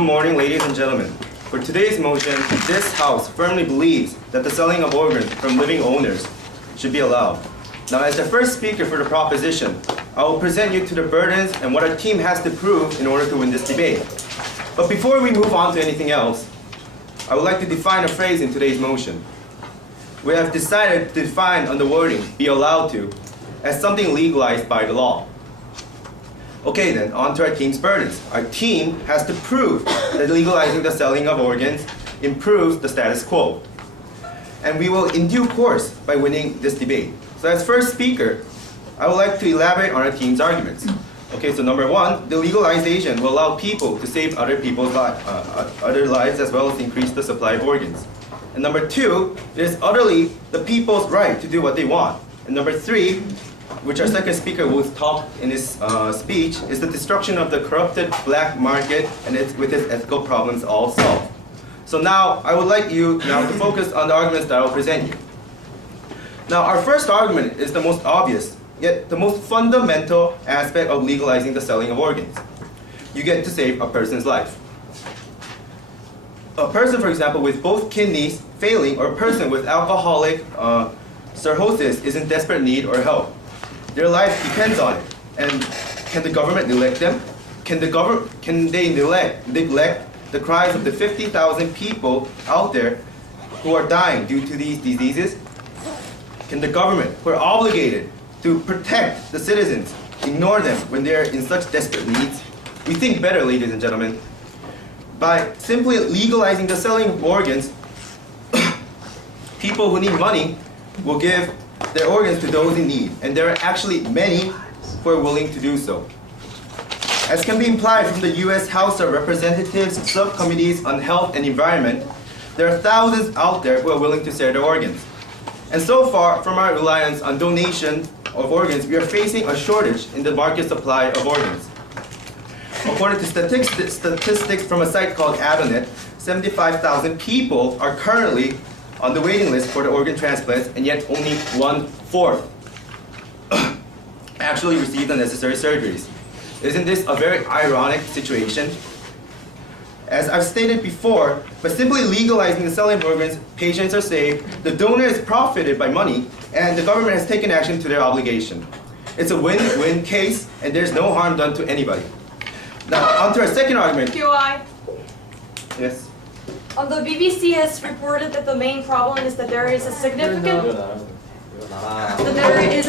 Good morning, ladies and gentlemen. For today's motion, this House firmly believes that the selling of organs from living owners should be allowed. Now, as the first speaker for the proposition, I will present you to the burdens and what our team has to prove in order to win this debate. But before we move on to anything else, I would like to define a phrase in today's motion. We have decided to define on the wording, be allowed to, as something legalized by the law. Okay then, on to our team's burdens. Our team has to prove that legalizing the selling of organs improves the status quo. And we will in due course by winning this debate. So as first speaker, I would like to elaborate on our team's arguments. Okay, so number one, the legalization will allow people to save other people's other lives as well as increase the supply of organs. And number two, it is utterly the people's right to do what they want. And number three, which our second speaker will talk in his speech, is the destruction of the corrupted black market and with its ethical problems all solved. So now, I would like you now to focus on the arguments that I will present you. Now, our first argument is the most obvious, yet the most fundamental aspect of legalizing the selling of organs. You get to save a person's life. A person, for example, with both kidneys failing, or a person with alcoholic cirrhosis is in desperate need or help. Their life depends on it. And can the government neglect them? Can they neglect the cries of the 50,000 people out there who are dying due to these diseases? Can the government, who are obligated to protect the citizens, ignore them when they are in such desperate needs? We think better, ladies and gentlemen. By simply legalizing the selling of organs, people who need money will give their organs to those in need, and there are actually many who are willing to do so. As can be implied from the U.S. House of Representatives subcommittees on health and environment, there are thousands out there who are willing to sell their organs. And so far from our reliance on donation of organs, we are facing a shortage in the market supply of organs. According to statistics from a site called Adonet, 75,000 people are currently on the waiting list for the organ transplants, and yet only 1/4 actually receive the necessary surgeries. Isn't this a very ironic situation? As I've stated before, by simply legalizing the selling of organs, patients are saved, the donor is profited by money, and the government has taken action to their obligation. It's a win-win case, and there's no harm done to anybody. Now, on to our second argument. QI. Yes? The BBC has reported that the main problem is that there is a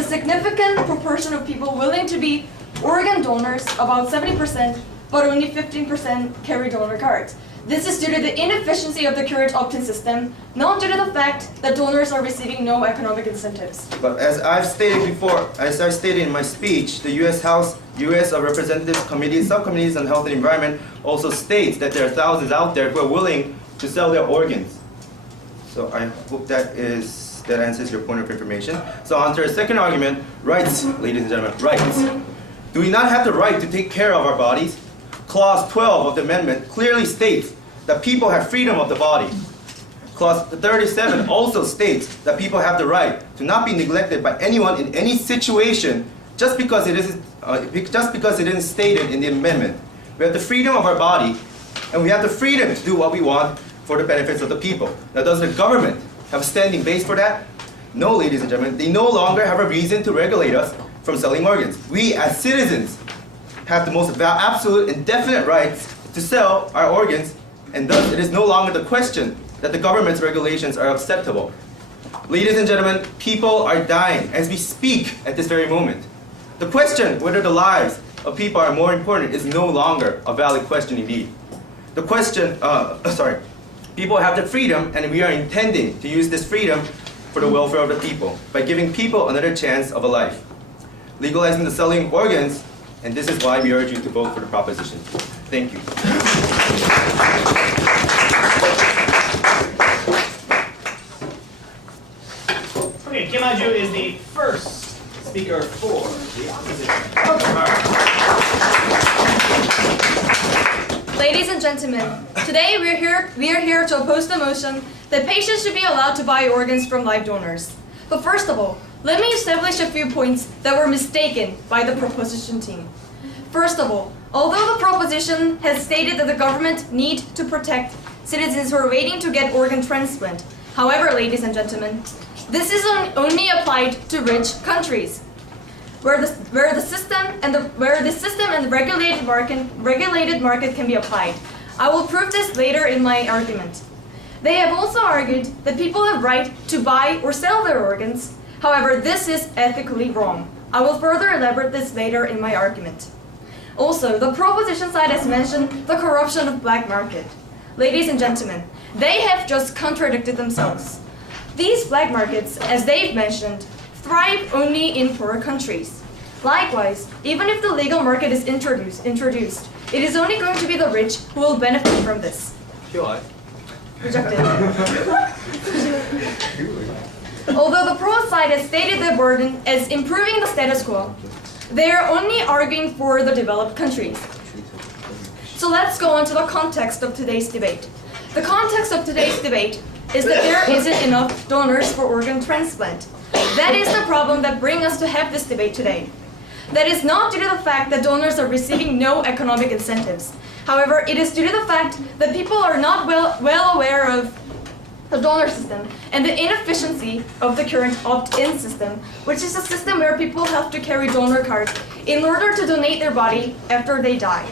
significant proportion of people willing to be organ donors, about 70%, but only 15% carry donor cards. This is due to the inefficiency of the current opt-in system, not due to the fact that donors are receiving no economic incentives. But as I've stated before, as I stated in my speech, the U.S. House, U.S. Representatives Committee, subcommittees on health and environment also states that there are thousands out there who are willing to sell their organs. So I hope that answers your point of information. So on to our second argument, rights, ladies and gentlemen, rights. Do we not have the right to take care of our bodies? Clause 12 of the amendment clearly states that people have freedom of the body. Clause 37 also states that people have the right to not be neglected by anyone in any situation just because it isn't stated in the amendment. We have the freedom of our body, and we have the freedom to do what we want for the benefits of the people. Now, does the government have a standing base for that? No, ladies and gentlemen, they no longer have a reason to regulate us from selling organs. We, as citizens, have the most absolute and definite rights to sell our organs, and thus it is no longer the question that the government's regulations are acceptable. Ladies and gentlemen, people are dying as we speak at this very moment. The question whether the lives of people are more important is no longer a valid question indeed. The question, people have the freedom, and we are intending to use this freedom for the welfare of the people by giving people another chance of a life. Legalizing the selling of organs, and this is why we urge you to vote for the proposition. Thank you. Okay, Kim Ha-ju is the first speaker for the opposition. Ladies and gentlemen, today we are here to oppose the motion that patients should be allowed to buy organs from live donors. But first of all, let me establish a few points that were mistaken by the proposition team. First of all, Although the proposition has stated that the government need to protect citizens who are waiting to get organ transplant, however, ladies and gentlemen, this is only applied to rich countries, where the system and the regulated market can be applied. I will prove this later in my argument. They have also argued that people have right to buy or sell their organs. However, this is ethically wrong. I will further elaborate this later in my argument. Also, the proposition side has mentioned the corruption of black market. Ladies and gentlemen, they have just contradicted themselves. These black markets, as they've mentioned, thrive only in poor countries. Likewise, even if the legal market is introduced, it is only going to be the rich who will benefit from this. Rejected. Although the pro side has stated their burden as improving the status quo, they are only arguing for the developed countries. So let's go on to the context of today's debate. The context of today's debate is that there isn't enough donors for organ transplant. That is the problem that brings us to have this debate today. That is not due to the fact that donors are receiving no economic incentives. However, it is due to the fact that people are not well aware of the donor system and the inefficiency of the current opt-in system, which is a system where people have to carry donor cards in order to donate their body after they die.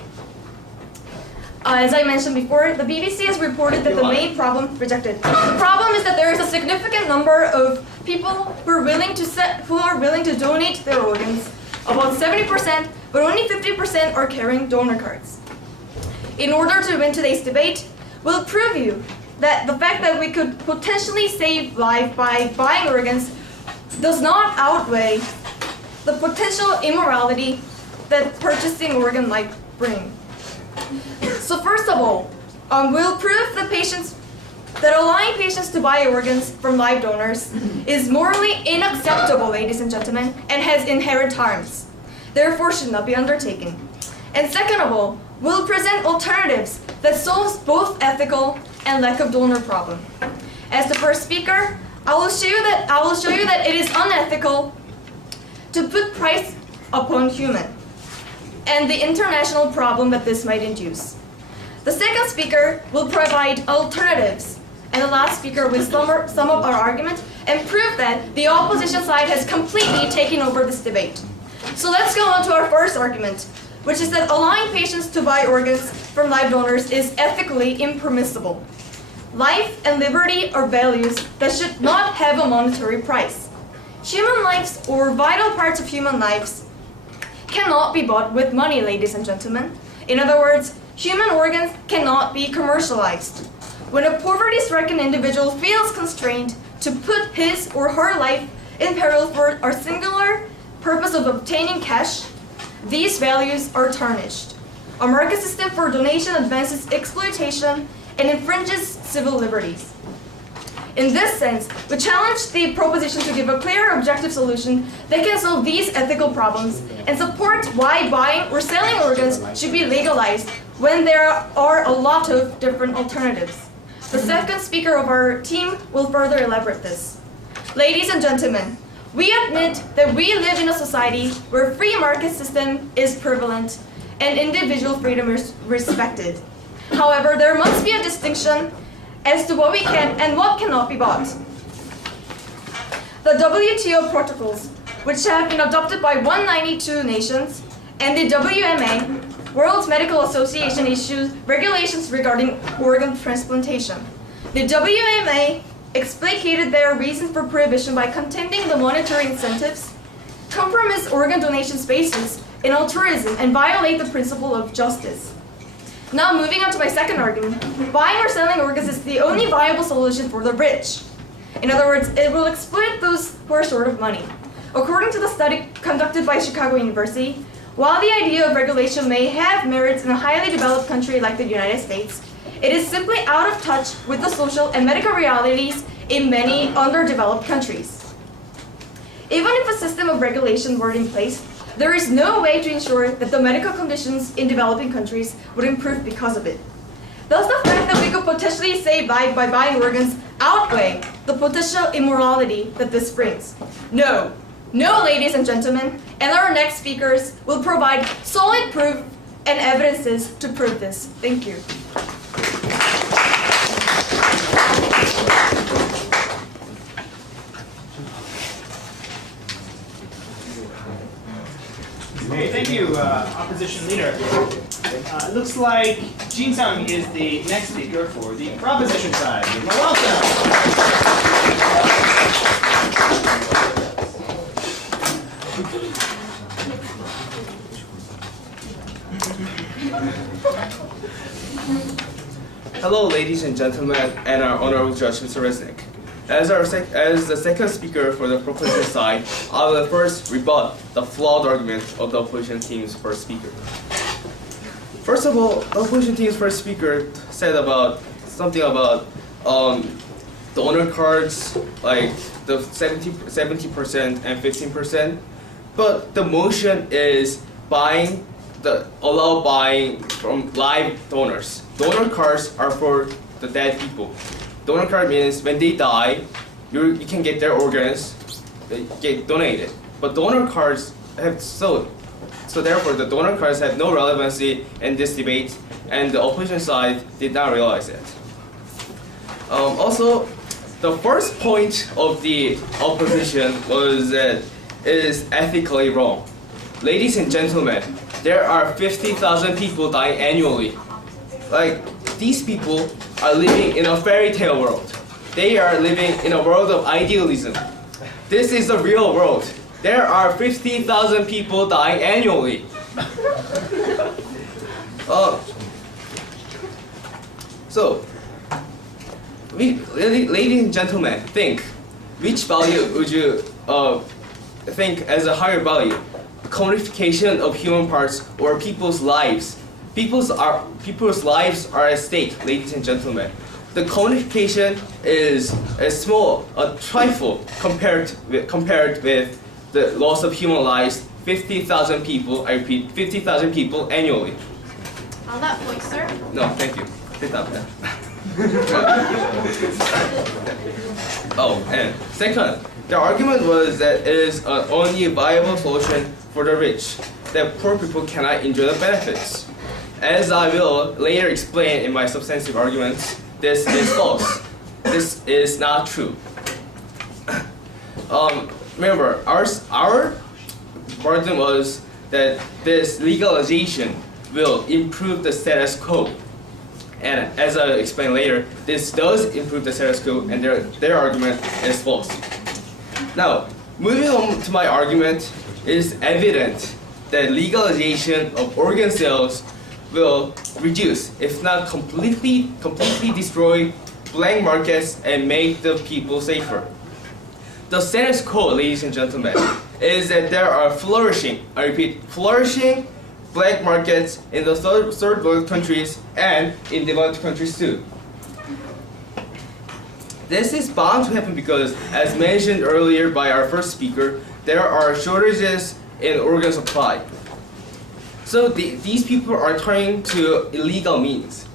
As I mentioned before, the BBC has reported that the main problem, rejected. The problem is that there is a significant number of people who are willing to donate their organs, about 70%, but only 50% are carrying donor cards. In order to win today's debate, we'll prove you that the fact that we could potentially save life by buying organs does not outweigh the potential immorality that purchasing organ might bring. So first of all, we'll prove that allowing patients to buy organs from live donors is morally unacceptable, ladies and gentlemen, and has inherent harms. Therefore, should not be undertaken. And second of all, we'll present alternatives that solves both ethical and lack of donor problem. As the first speaker, I will show you that it is unethical to put price upon human and the international problem that this might induce. The second speaker will provide alternatives, and the last speaker will sum up our argument and prove that the opposition side has completely taken over this debate. So let's go on to our first argument, which is that allowing patients to buy organs from live donors is ethically impermissible. Life and liberty are values that should not have a monetary price. Human lives, or vital parts of human lives, cannot be bought with money, ladies and gentlemen. In other words, human organs cannot be commercialized. When a poverty-stricken individual feels constrained to put his or her life in peril for a singular purpose of obtaining cash, these values are tarnished. A market system for donation advances exploitation and infringes civil liberties. In this sense, we challenge the proposition to give a clear, objective solution that can solve these ethical problems and support why buying or selling organs should be legalized when there are a lot of different alternatives. The second speaker of our team will further elaborate this. Ladies and gentlemen, we admit that we live in a society where free market system is prevalent and individual freedom is respected. However, there must be a distinction as to what we can and what cannot be bought. The WTO protocols, which have been adopted by 192 nations, and the WMA, World Medical Association, issues regulations regarding organ transplantation. The WMA explicated their reasons for prohibition by contending the monetary incentives, compromise organ donation spaces, in altruism, and violate the principle of justice. Now moving on to my second argument, buying or selling organs is the only viable solution for the rich. In other words, it will exploit those who are short of money. According to the study conducted by Chicago University, while the idea of regulation may have merits in a highly developed country like the United States, it is simply out of touch with the social and medical realities in many underdeveloped countries. Even if a system of regulation were in place, there is no way to ensure that the medical conditions in developing countries would improve because of it. Does the fact that we could potentially save life by buying organs outweigh the potential immorality that this brings? No. No, ladies and gentlemen, and our next speakers will provide solid proof and evidences to prove this. Thank you. Okay, thank you, opposition leader. It looks like Jin-sung is the next speaker for the proposition side. Give him a welcome. Hello, ladies and gentlemen, and our honorable judge, Mr. Reznick. As the second speaker for the proposition side, I will first rebut the flawed argument of the opposition team's first speaker. First of all, the opposition team's first speaker said about something about donor cards, like the 70% and 15%, but the motion is allow buying from live donors. Donor cards are for the dead people. Donor card means when they die, you can get their organs, they get donated. But donor cards have sold. So therefore, the donor cards have no relevancy in this debate, and the opposition side did not realize it. Also, the first point of the opposition was that it is ethically wrong. Ladies and gentlemen, there are 50,000 people dying annually. Like, these people are living in a fairy tale world. They are living in a world of idealism. This is the real world. There are 50,000 people dying annually. So, ladies and gentlemen, think, which value would you think as a higher value? Commodification of human parts or people's lives? People's lives are at stake, ladies and gentlemen. The commodification is a trifle compared with the loss of human lives, 50,000 people, I repeat, 50,000 people annually. On that point, sir. No, thank you. Sit down. Oh, and second, the argument was that it is only a viable solution for the rich, that poor people cannot enjoy the benefits. As I will later explain in my substantive arguments, this is false. This is not true. Remember, our burden was that this legalization will improve the status quo. And as I explain later, this does improve the status quo, and their argument is false. Now, moving on to my argument, it is evident that legalization of organ sales will reduce, if not completely destroy, black markets and make the people safer. The status quo, ladies and gentlemen, is that there are flourishing, I repeat, flourishing black markets in the third world countries and in developed countries too. This is bound to happen because, as mentioned earlier by our first speaker, there are shortages in organ supply. So these people are turning to illegal means.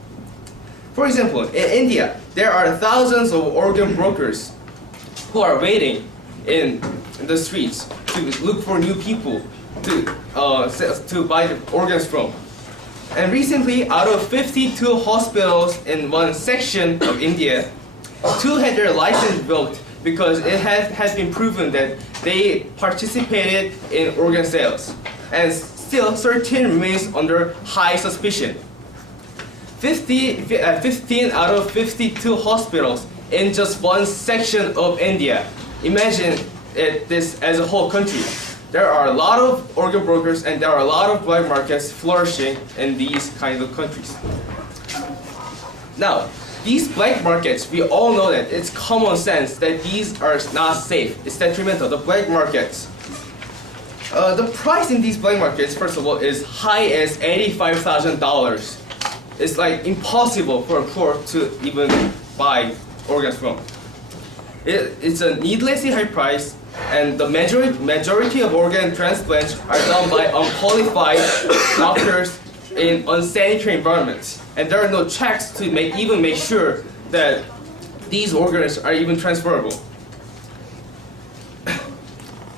For example, in India, there are thousands of organ brokers who are waiting in the streets to look for new people to buy the organs from. And recently, out of 52 hospitals in one section of India, 2 had their license revoked because it has been proven that they participated in organ sales. And still, 13 remains under high suspicion. 15 out of 52 hospitals in just one section of India. Imagine this as a whole country. There are a lot of organ brokers and there are a lot of black markets flourishing in these kinds of countries. Now, these black markets, we all know that it's common sense that these are not safe. It's detrimental. The black markets. The price in these black markets, first of all, is high as $85,000. It's like impossible for a poor to even buy organs from. It's a needlessly high price, and the majority of organ transplants are done by unqualified doctors in unsanitary environments, and there are no checks to make sure that these organs are even transferable.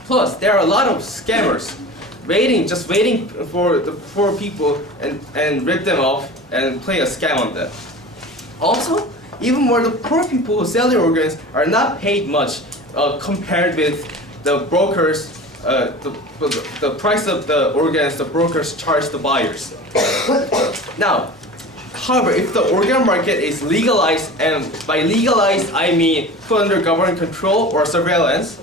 Plus, there are a lot of scammers. just waiting for the poor people and rip them off and play a scam on them. Also, even more, the poor people who sell their organs are not paid much compared with the brokers, the price of the organs the brokers charge the buyers. Now, however, if the organ market is legalized, and by legalized I mean put under government control or surveillance,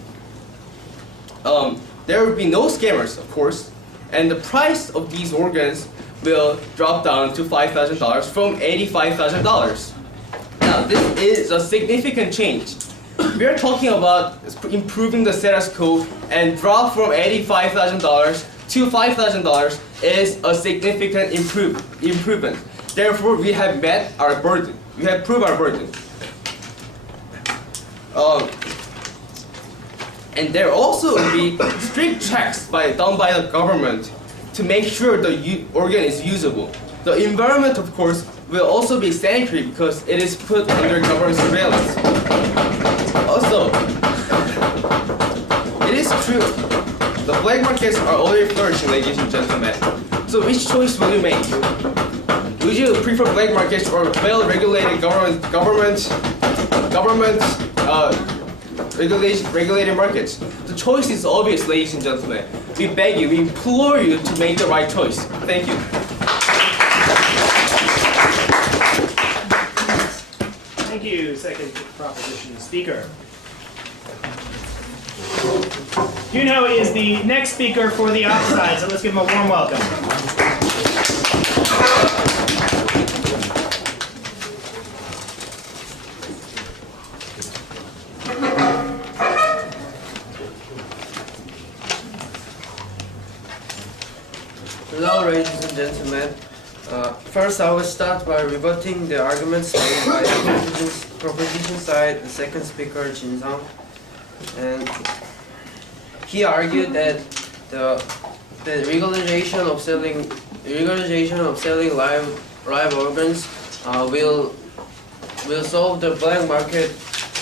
there will be no scammers, of course, and the price of these organs will drop down to $5,000 from $85,000. Now, this is a significant change. We are talking about improving the status quo, and drop from $85,000 to $5,000 is a significant improvement. Therefore, we have met our burden. We have proved our burden. And there also will be strict checks done by the government to make sure the organ is usable. The environment, of course, will also be sanitary because it is put under government surveillance. Also, it is true, the black markets are already flourishing, ladies and gentlemen. So which choice will you make? Would you prefer black markets or well-regulated regulated markets? The choice is obvious, ladies and gentlemen. We beg you, we implore you to make the right choice. Thank you. Thank you, second proposition speaker. Junho is the next speaker for the opposite side, so let's give him a warm welcome. Hello, ladies and gentlemen. First, I will start by rebutting the arguments made by the proposition side, the second speaker, Jin Sang. And he argued that the legalization of selling live organs will solve the black market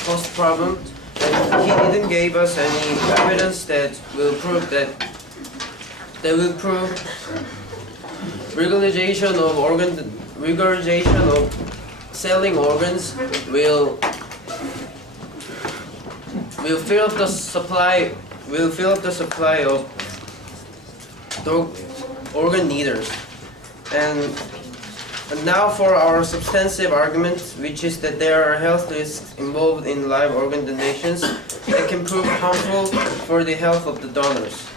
cost problem. And he didn't give us any evidence that will prove legalization of selling organs will fill up the supply of organ needers. And now for our substantive argument, which is that there are health risks involved in live organ donations that can prove harmful for the health of the donors.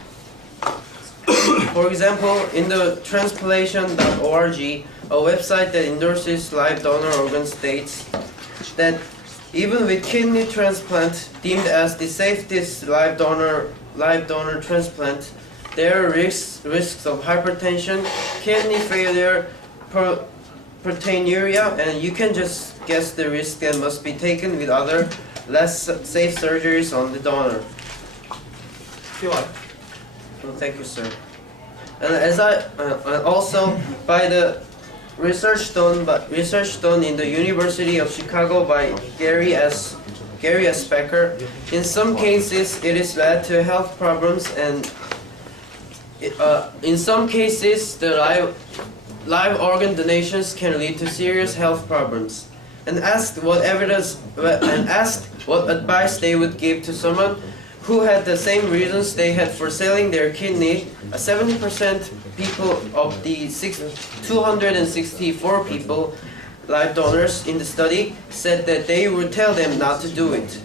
For example, in the transplantation.org, a website that endorses live donor organs, states that even with kidney transplant deemed as the safest live donor transplant, there are risks of hypertension, kidney failure, proteinuria, and you can just guess the risk that must be taken with other less safe surgeries on the donor. Well, thank you, sir. And also by the research done in the University of Chicago by Gary S. Becker, in some cases it is led to health problems, and in some cases the live organ donations can lead to serious health problems. And asked what advice they would give to someone who had the same reasons they had for selling their kidney, 70% people of the 264 people, live donors in the study, said that they would tell them not to do it.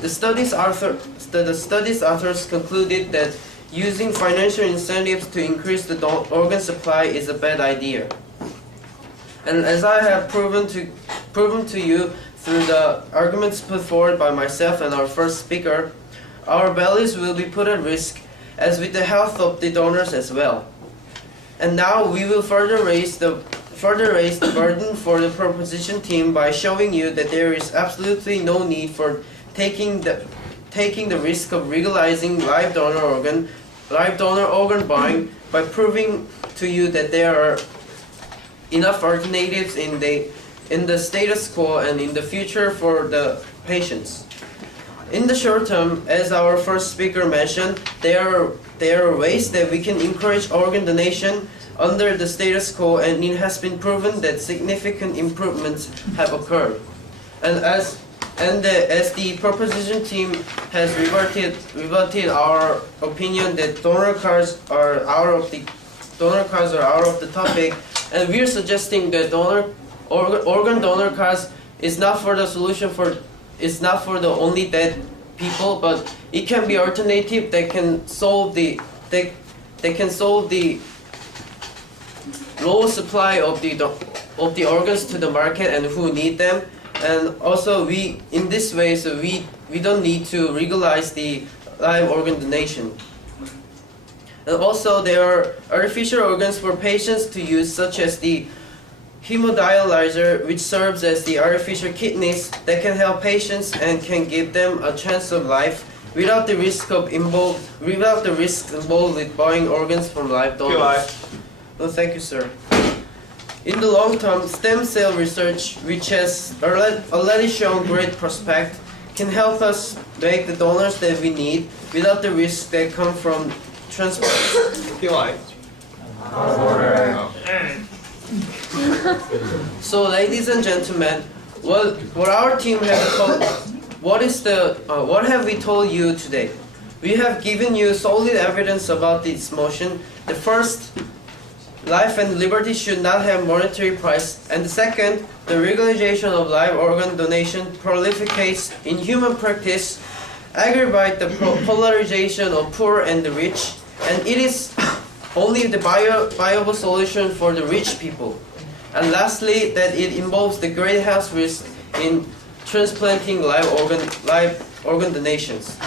The study's authors concluded that using financial incentives to increase the organ supply is a bad idea. And as I have proven to you through the arguments put forward by myself and our first speaker, our values will be put at risk, as with the health of the donors as well. And now we will further raise the burden for the proposition team by showing you that there is absolutely no need for taking the risk of legalizing live donor organ buying by proving to you that there are enough alternatives in the status quo and in the future for the patients. In the short term, as our first speaker mentioned, there there are ways that we can encourage organ donation under the status quo, and it has been proven that significant improvements have occurred. And as the proposition team has rebutted our opinion that donor cards are out of the topic, and we're suggesting that organ donor cards is not for the solution it's not for the only dead people, but it can be alternative that can solve the low supply of the organs to the market and who need them. And also in this way, so we don't need to legalize the live organ donation. And also there are artificial organs for patients to use, such as the hemodialyzer, which serves as the artificial kidneys that can help patients and can give them a chance of life without the risk involved with buying organs from live donors. Well, thank you, sir. In the long term, stem cell research, which has already shown great prospect, can help us make the donors that we need without the risks that come from transplant. So, ladies and gentlemen, what our team has told, what have we told you today? We have given you solid evidence about this motion. The first, life and liberty should not have monetary price, and the second, the legalization of live organ donation prolificates in human practice, aggravate the polarization of poor and the rich, and it is only the viable solution for the rich people. And lastly, that it involves the great health risk in transplanting live organ donations.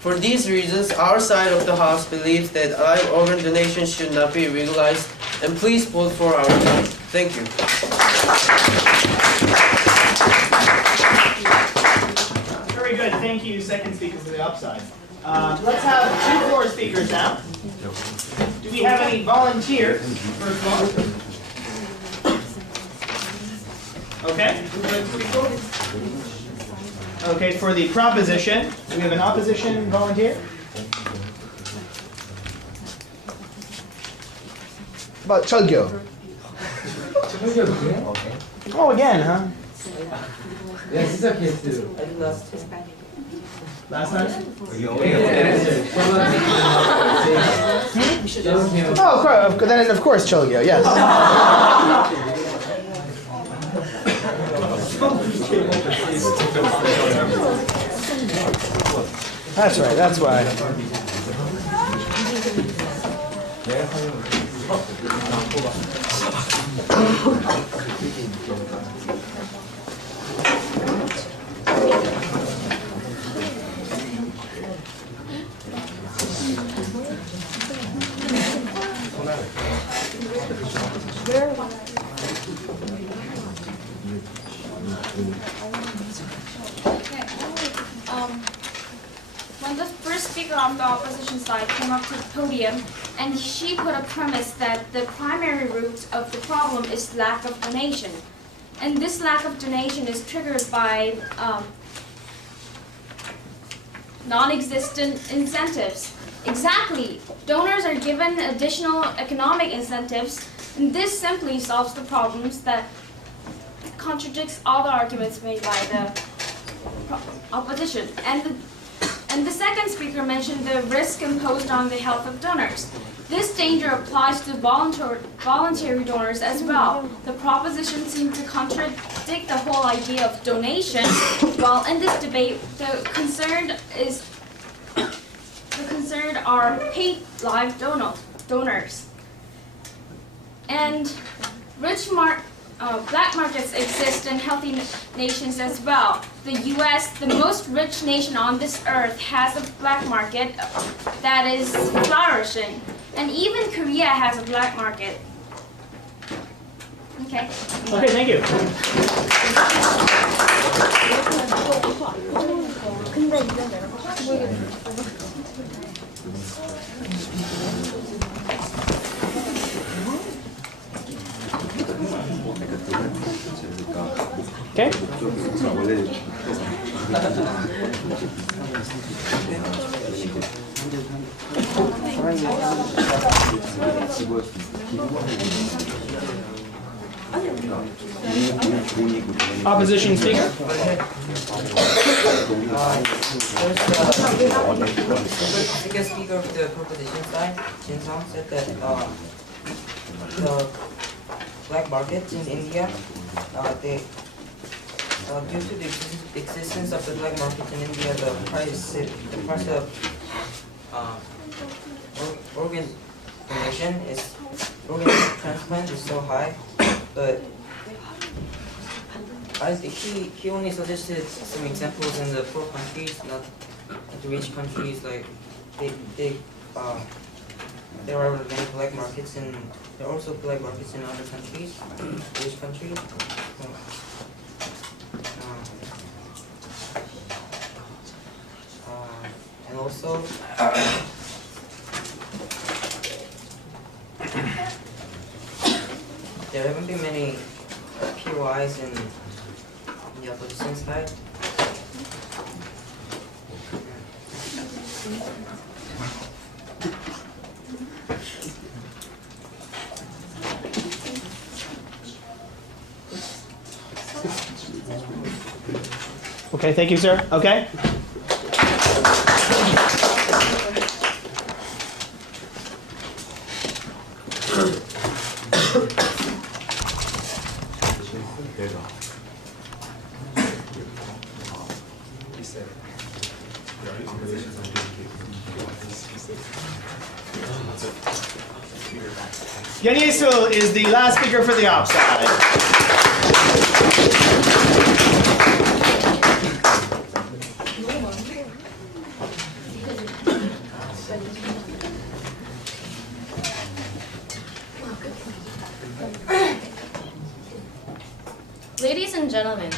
For these reasons, our side of the House believes that live organ donation should not be legalized, and please vote for our bill. Thank you. Very good. Thank you, second speaker for the upside. Let's have two floor speakers now. Do we have any volunteers for floor? Okay. Who would like to speak for? Okay, for the proposition, do we have an opposition volunteer? About Chulgyo. Oh, again, huh? Yes, it's okay too. Last time? Oh, of course, then of course Chulgyo, yes. That's right, that's why. When the first speaker on the opposition side came up to the podium, and she put a premise that the primary root of the problem is lack of donation. And this lack of donation is triggered by non-existent incentives. Exactly. Donors are given additional economic incentives, and this simply solves the problems that contradicts all the arguments made by the opposition. And the second speaker mentioned the risk imposed on the health of donors. This danger applies to voluntary donors as well. The proposition seemed to contradict the whole idea of donation, while in this debate the concerned are paid live donors. And black markets exist in healthy nations as well. The US, the most rich nation on this earth, has a black market that is flourishing. And even Korea has a black market. Okay. Okay, thank you. Okay. Opposition speaker. Second speaker of the proposition side, Jin Song, said that the black markets in India, due to the existence of the black market in India, the price of organ donation organ transplant is so high, but I think he only suggested some examples in the poor countries, not the rich countries. Like there are many black markets and there are also black markets in other countries, rich countries. And also, there haven't been many POIs in the opposition side. Okay, thank you, sir. Okay. Yeonyesul is the last speaker for the op side. Ladies and gentlemen,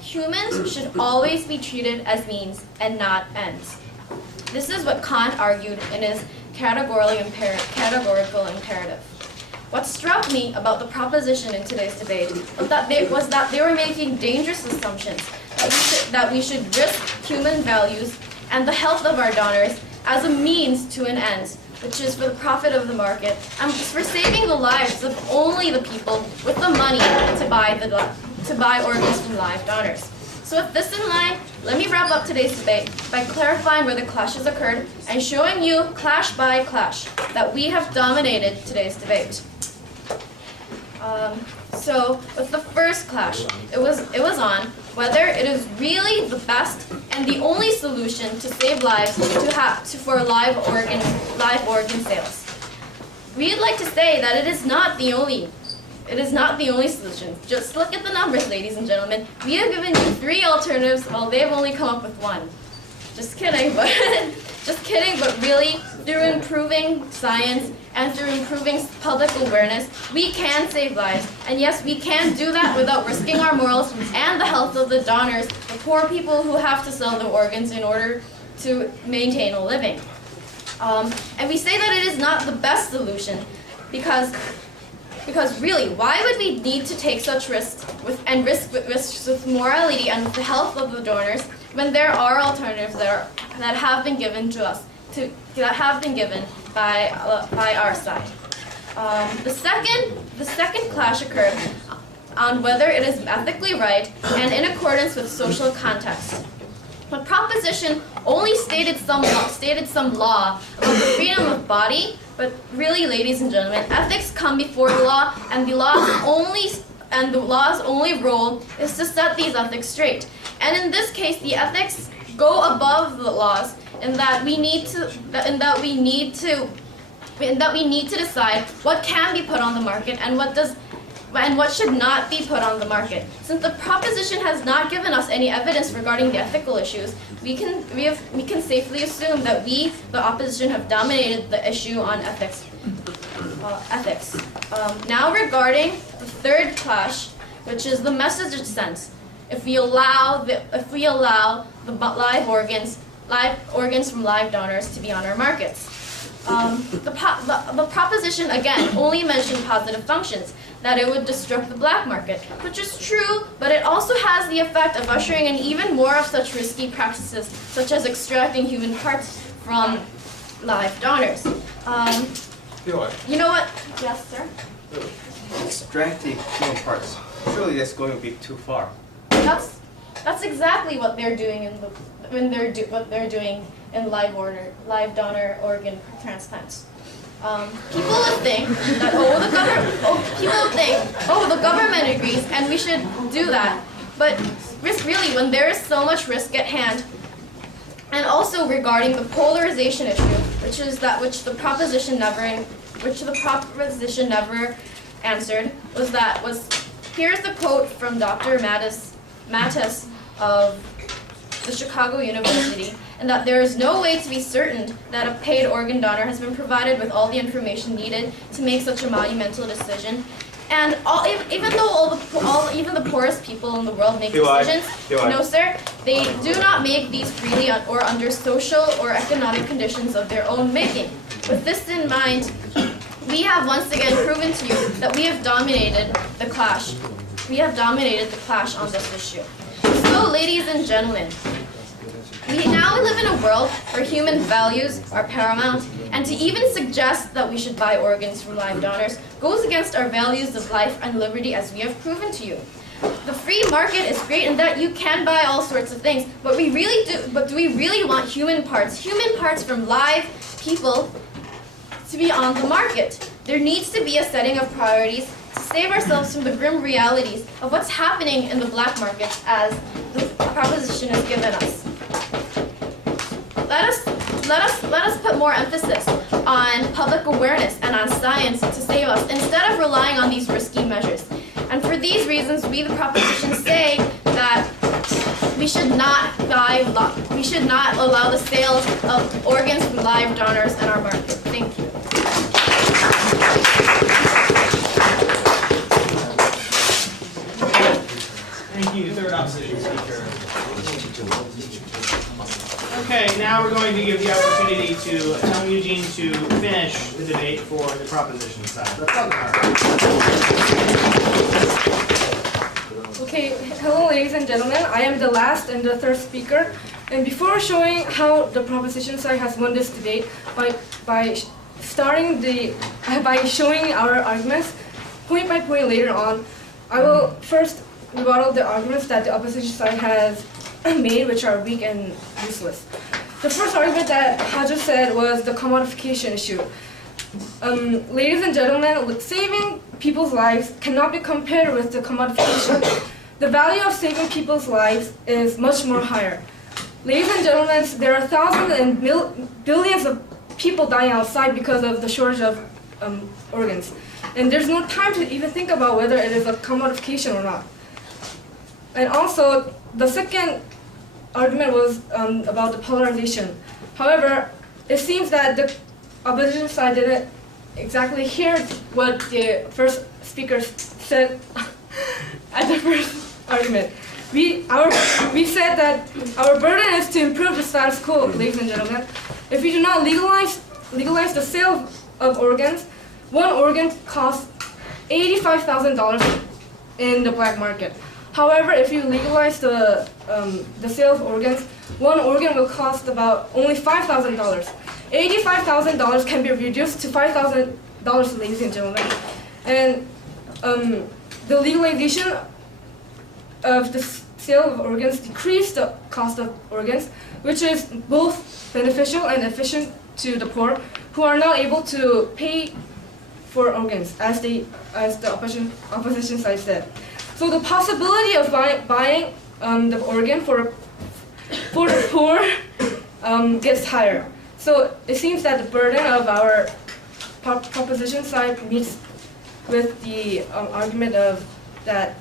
humans should always be treated as means and not ends. This is what Kant argued in his categorical imperative. What struck me about the proposition in today's debate was that they were making dangerous assumptions that we should risk human values and the health of our donors as a means to an end, which is for the profit of the market and for saving the lives of only the people with the money to buy organs from live donors. So with this in mind, let me wrap up today's debate by clarifying where the clashes occurred and showing you, clash by clash, that we have dominated today's debate. So with the first clash, it was on whether it is really the best and the only solution to save lives for live organ sales. We'd like to say that it is not the only solution. Just look at the numbers, ladies and gentlemen. We have given you 3 alternatives while they've only come up with 1. Just kidding, but really, through improving science and through improving public awareness, we can save lives. And yes, we can do that without risking our morals and the health of the donors, the poor people who have to sell their organs in order to maintain a living. And we say that it is not the best solution because really, why would we need to take such risks with morality and with the health of the donors when there are alternatives that have been given to us, that have been given by our side? The second clash occurred on whether it is ethically right and in accordance with social context. The proposition only stated some law about the freedom of body, but really, ladies and gentlemen, ethics come before the law, and the law's only role is to set these ethics straight. And in this case, the ethics go above the laws in that we need to decide what can be put on the market and what should not be put on the market. Since the proposition has not given us any evidence regarding the ethical issues, we can safely assume that we, the opposition, have dominated the issue on ethics. Now regarding the third clash, which is the message it sends. If we allow the live organs from live donors to be on our markets. The proposition, again, only mentioned positive functions, that it would disrupt the black market, which is true, but it also has the effect of ushering in even more of such risky practices, such as extracting human parts from live donors. You know what? Yes, sir. Extracting human parts. Surely that's going a bit too far. That's exactly what they're doing what they're doing in live donor organ transplants. People would think that the government agrees and we should do that. But really, when there is so much risk at hand, and also regarding the polarization issue, which the proposition never answered, here's the quote from Dr. Mattis of the Chicago University, and that there is no way to be certain that a paid organ donor has been provided with all the information needed to make such a monumental decision. And even though even the poorest people in the world make decisions, no sir, they do not make these freely or under social or economic conditions of their own making. With this in mind, we have once again proven to you that we have dominated the clash. We have dominated the clash on this issue. So, ladies and gentlemen, we now live in a world where human values are paramount, and to even suggest that we should buy organs from live donors goes against our values of life and liberty, as we have proven to you. The free market is great in that you can buy all sorts of things, but do we really want human parts from live people to be on the market? There needs to be a setting of priorities to save ourselves from the grim realities of what's happening in the black markets, as the proposition has given us. Let us put more emphasis on public awareness and on science to save us, instead of relying on these risky measures. And for these reasons, we, the proposition, say that we should not allow the sales of organs from live donors in our market. Thank you. Thank you, third opposition speaker. Okay, now we're going to give the opportunity to Tom Eugene to finish the debate for the proposition side. Okay, hello ladies and gentlemen. I am the last and the third speaker. And before showing how the proposition side has won this debate by showing our arguments point by point later on, I will first rebuttal the arguments that the opposition side has made, which are weak and useless. The first argument that Hajo said was the commodification issue. Ladies and gentlemen, saving people's lives cannot be compared with the commodification. The value of saving people's lives is much more higher. Ladies and gentlemen, there are thousands and billions of people dying outside because of the shortage of organs. And there's no time to even think about whether it is a commodification or not. And also, the second argument was about the polarization. However, it seems that the opposition side didn't exactly hear what the first speaker said at the first argument. We said that our burden is to improve the status quo, ladies and gentlemen. If we do not legalize the sale of organs, one organ costs $85,000 in the black market. However, if you legalize the sale of organs, one organ will cost about only $5,000. $85,000 can be reduced to $5,000, ladies and gentlemen. And the legalization of the sale of organs decrease the cost of organs, which is both beneficial and efficient to the poor, who are not able to pay for organs, as the opposition side said. So the possibility of buying the organ for the poor gets higher. So it seems that the burden of our proposition side meets with the argument of that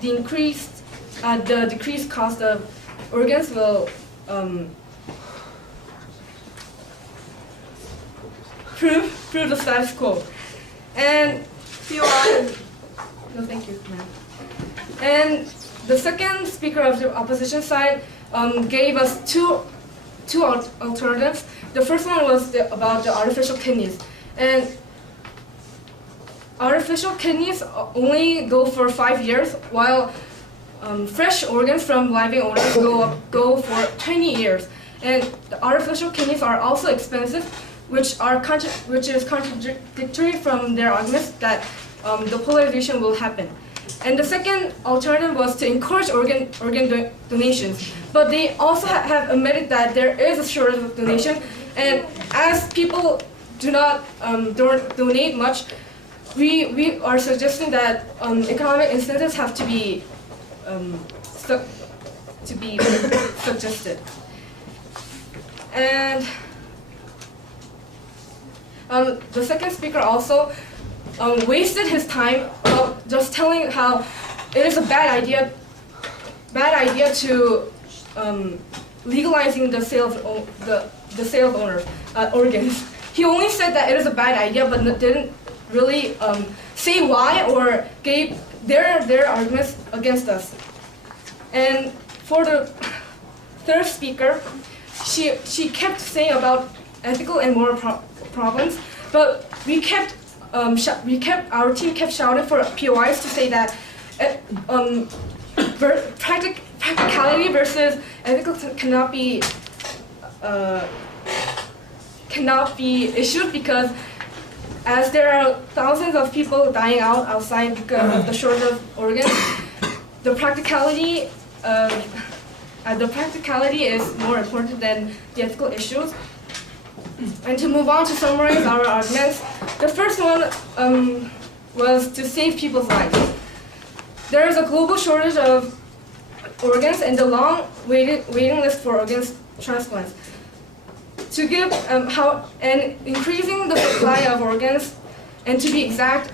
the decreased cost of organs will prove the status quo. And no, thank you, ma'am. And the second speaker of the opposition side gave us two alternatives. The first one was about the artificial kidneys. And artificial kidneys only go for 5 years, while fresh organs from living owners go for 20 years. And the artificial kidneys are also expensive, which is contradictory from their arguments that the polarization will happen. And the second alternative was to encourage organ donations. But they also have admitted that there is a shortage of donation, and as people do not donate much, we are suggesting that economic incentives have to be suggested. And the second speaker also wasted his time just telling how it is a bad idea to legalizing the sale of organs. He only said that it is a bad idea, but didn't really say why or gave their arguments against us. And for the third speaker, she kept saying about ethical and moral problems, but our team kept shouting for POIs to say that practicality versus ethical cannot be issued, because as there are thousands of people dying outside because of the shortage of organs, the practicality is more important than the ethical issues. And to move on to summarize our arguments, the first one was to save people's lives. There is a global shortage of organs and the long waiting list for organs transplants. To give and increasing the supply of organs, and to be exact,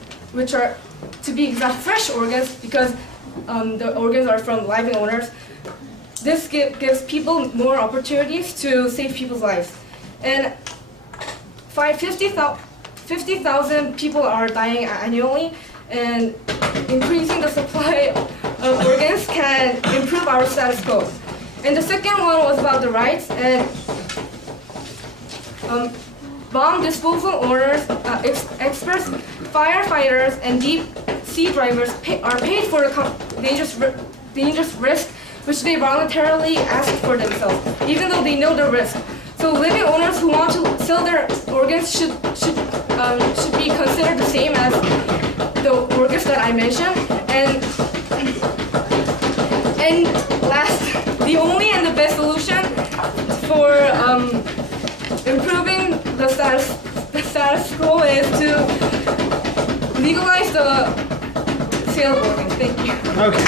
fresh organs, because the organs are from living owners. This gives people more opportunities to save people's lives. And 50,000 people are dying annually, and increasing the supply of organs can improve our status quo. And the second one was about the rights, and bomb disposal owners, experts, firefighters, and deep sea drivers are paid for the dangerous risk which they voluntarily ask for themselves, even though they know the risk. So living owners who want to sell their organs should be considered the same as the organs that I mentioned. And last, the only and the best solution for improving the status quo is to legalize the sale of organs. Thank you. Okay.